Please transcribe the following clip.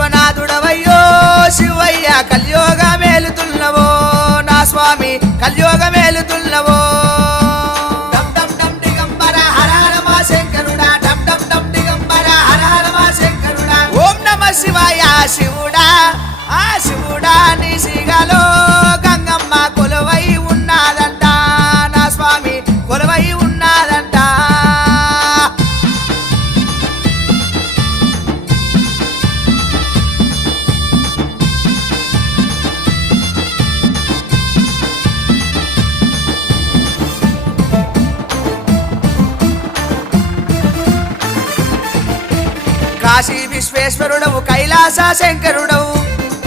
విశ్వనాథుడవయ్యో శివయ్య కలియోగ మేలుతున్నవో నా స్వామి కలియోగ మేలుతున్నవో డమ్ డమ్ డమ్ దిగంబర హర హర మా శంకరుడా డమ్ డమ్ డమ్ దిగంబర హర హర మా శంకరుడా ఓం నమః శివాయ శివుడా ఆ శివుడా నీ సిగలో గంగమ్మ కొలువై ఉన్నాదంట నా స్వామి కొలువై ఉన్నాదంట కాశీ విశ్వేశ్వరుడవు కైలాస శంకరుడవు